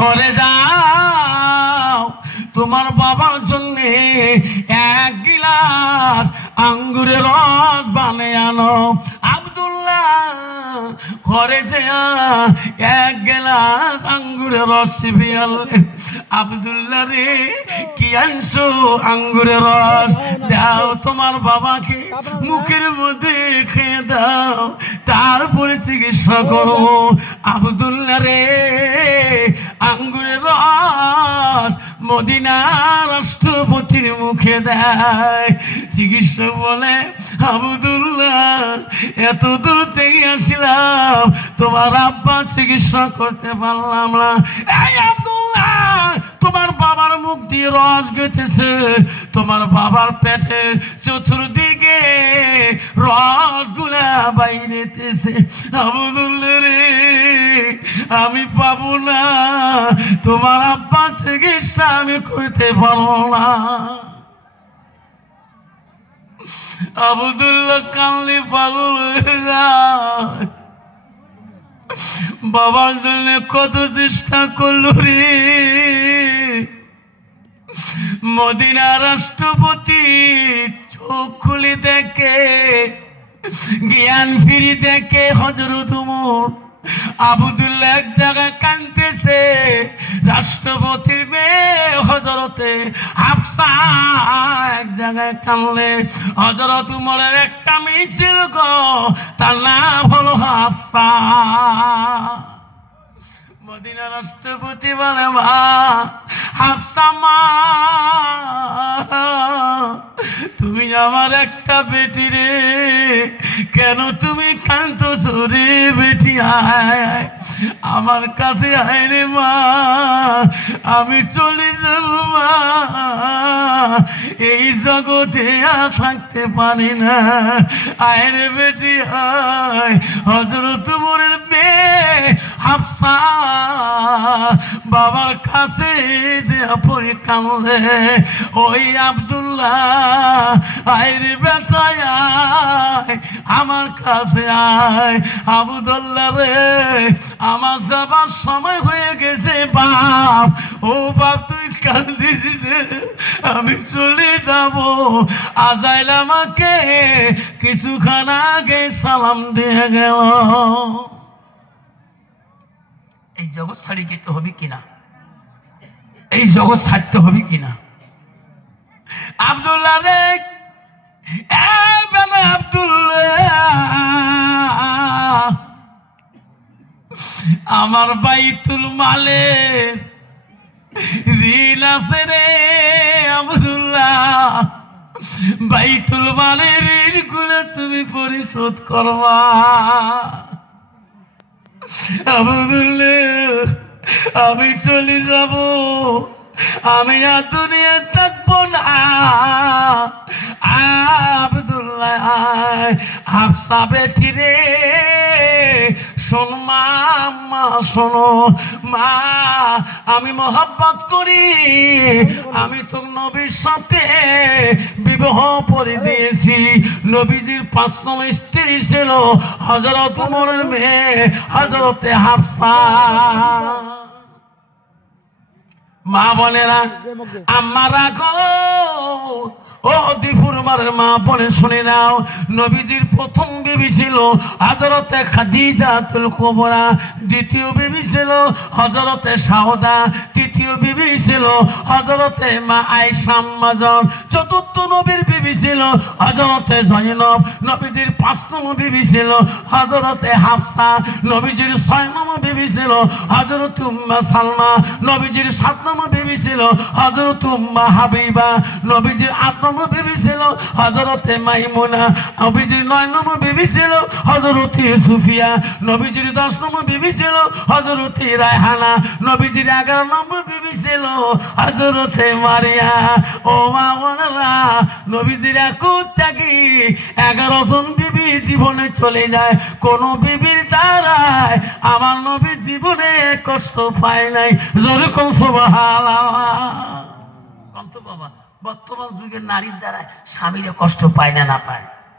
ঘরে যাও, তোমার বাবার জন্য 1 গিলাস আঙ্গুরের রস বানিয়ে আনো। আব্দুল্লাহ ঘরে যা 1 গিলাস আঙ্গুরের রস চিবিয়ে আনলেন। আব্দুল্লাহ রে, কি আনছো? আঙ্গুরের রস। দাও তোমার বাবাকে মুখের মধ্যে খেয়ে দাও, তারপরে চিকিৎসা করো। আব্দুল্লাহ রে আঙ্গুরের রস মদিনার রাষ্ট্রপতির মুখে দেয়। চিকিৎসক বলে, আব্দুল্লাহ এত দূর থেকে আসলাম, তোমার আব্বা চিকিৎসা করতে পারলাম না। এই আব্দুল্লাহ, তোমার বাবার মুখ দিয়ে রস গেতেছে, তোমার বাবার পেটের চতুর্দিকে রসগুলা বাইরেতেছে। আব্দুল্লাহ রে, আমি পাবো না, তোমার আব্বার চিকিৎসা আমি করতে পারবো না। আব্দুল্লাহ কান্দি পাগল হয়ে যায়। বাবার জন্য কত চেষ্টা করলো রে। মদিনা রাষ্ট্রপতি চোখ খুলে দেখে, জ্ঞান ফিরি দেখে হযরত ওমর। আব্দুল্লাহ এক জায়গায় কাঁদতেছে, রাষ্ট্রপতির মেয়ে হযরতে হাফসা এক জায়গায় কাঁদলে। হযরত ওমরের একটা মেয়ে ছিল গো, তার নাম হলো হাফসা। মদিনা রাষ্ট্রপতি বলে, মা হাফসা মা, তুমি আমার একটা বেটি রে, কেন তুমি কাঁদছো রে বেটি? আয় আমার কাছে আয় রে মা, আমি চলে যাব মা, এই জগতে আর থাকতে পারি না। আয় রে বেটি আয়। হযরত ওমরের মেয়ে হাফসা বাবার কাছে যে পড়ে কাঁদে, ওই আব্দুল্লাহ আয় রে বেটা আয়, আমার কাছে আয়। আব্দুল্লাহ রে, আমার যাবার সময় হয়ে গেছে বাপ। ও বাপ, তুই কাঁদিস রে, আমি চলে যাব। আজাইল আমাকে কিছুক্ষণ আগে সালাম দিয়ে গেল। এই জগৎ ছাড়ি যেতে হবে কিনা? এই জগৎ ছাড়তে হবে কিনা? আব্দুল্লাহ রে, আব্দুল্লাহ, আমার বাইতুল মালের ঋণ আছে রে আব্দুল্লাহ, বাইতুল মালের ঋণ গুলো তুমি পরিশোধ করবা। আব্দুল্লাহ, আমি চলে যাব, আমি আর দুনিয়া থাকবো না। আব্দুল্লাহ, হাফসা বেটি রে, শোন মা, মা শোনো মা, আমি মহব্বত করি, আমি তো নবীর সাথে বিবাহ করে দিয়েছি। নবীজির 5 নম্বর স্ত্রী ছিল হযরত ওমরের মেয়ে হযরতে হাফসা। মা বলে না, আম্মারা গো, ও দীপুর মারের মা বলে শুনে নাও, নবীজির প্রথম বিবি ছিল হযরতে খাদিজাতুল কুবরা, দ্বিতীয় বিবি ছিল হযরতে সাউদা, তৃতীয় বিবি ছিল হযরতে মা আয়েশা আম্মাজান, চতুর্থ নবীর বিবি ছিল হযরতে জয়নব, নবীজির 5 নম্বর বিবি ছিল হযরতে হাফসা, নবীজির 6 নম্বর বিবি ছিল হযরতে উম্মে সালমা, নবীজির 7 নম্বর বিবি ছিল হযরতে উম্মে হাবিবা, নবীজির 8 নম্বর বিবি ছিল হযরতে মাইমুনা, নবীজির 9 নম্বর বিবি ছিল হযরতে সুফিয়া, নবীজির 10 নম্বর বিবি ছিল হযরতে রায়হানা, নবীজির 11 নম্বর বিবি ছিল হযরতে মারিয়া। ও মা বোনেরা, নবীজির একুত থেকে 11 জন বিবি জীবনে চলে যায়, কোন বিবির দ্বারায় আমার নবী জীবনে কষ্ট পায় নাই। যেরকম সুবহানাল্লাহ। কত বাবা, বর্তমান যুগের নারীর দ্বারা স্বামীরা কষ্ট পায় না, না পায়?